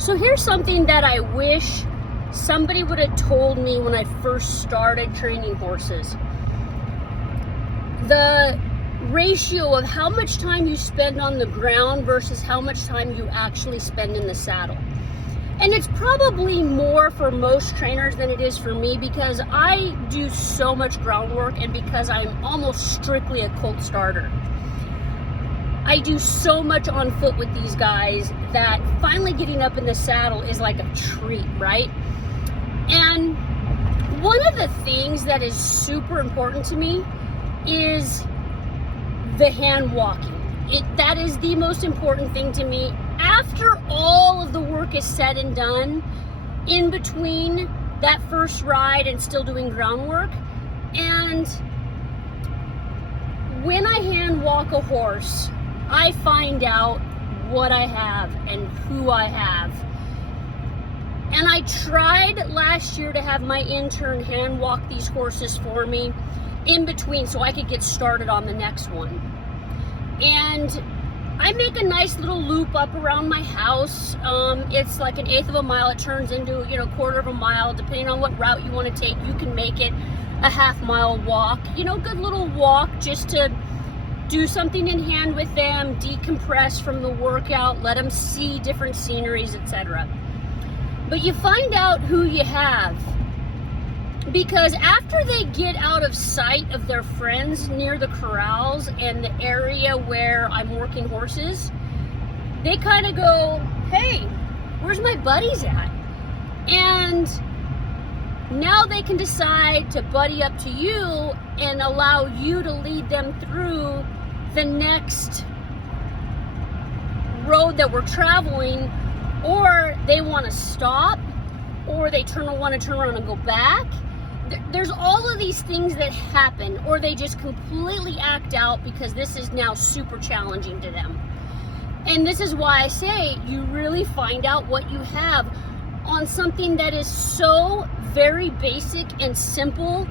So here's something that I wish somebody would have told me when I first started training horses. The ratio of how much time you spend on the ground versus how much time you actually spend in the saddle. And it's probably more for most trainers than it is for me, because I do so much groundwork and because I'm almost strictly a colt starter. I do so much on foot with these guys that finally getting up in the saddle is like a treat, right? And one of the things that is super important to me is the hand walking. That is the most important thing to me. After all of the work is said and done, in between that first ride and still doing groundwork, and when I hand walk a horse, I find out what I have and who I have. And I tried last year to have my intern hand walk these horses for me in between so I could get started on the next one. And I make a nice little loop up around my house. It's like 1/8 of a mile. It turns into, 1/4 of a mile. Depending on what route you want to take, you can make it a 1/2 mile walk. Good little walk just to do something in hand with them, decompress from the workout, let them see different sceneries, etc. But you find out who you have, because after they get out of sight of their friends near the corrals and the area where I'm working horses, they kind of go, hey, where's my buddies at? And now they can decide to buddy up to you and allow you to lead them through the next road that we're traveling, or they want to stop, or they want to turn around and go back. There's all of these things that happen, or they just completely act out because this is now super challenging to them. And this is why I say you really find out what you have on something that is so very basic and simple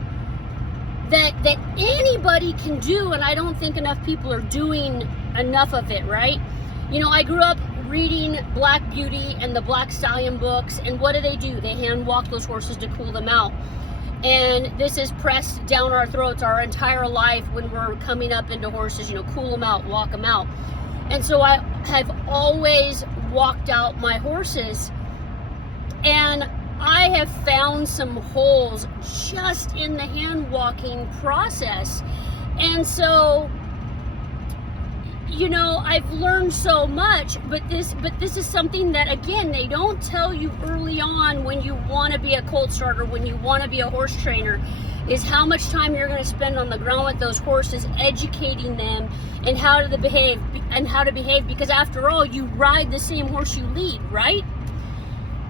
that anybody can do, and I don't think enough people are doing enough of it, right? I grew up reading Black Beauty and the Black Stallion books, and what do? They hand walk those horses to cool them out. And this is pressed down our throats our entire life when we're coming up into horses, cool them out, walk them out. And so I have always walked out my horses, and I have found some holes just in the hand walking process. And so, I've learned so much, but this is something that, again, they don't tell you early on when you want to be a colt starter, when you want to be a horse trainer, is how much time you're going to spend on the ground with those horses, educating them and how to behave, because after all, you ride the same horse you lead, right?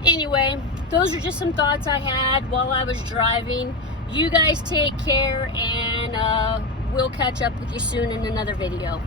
Anyway, those are just some thoughts I had while I was driving. You guys take care, and we'll catch up with you soon in another video.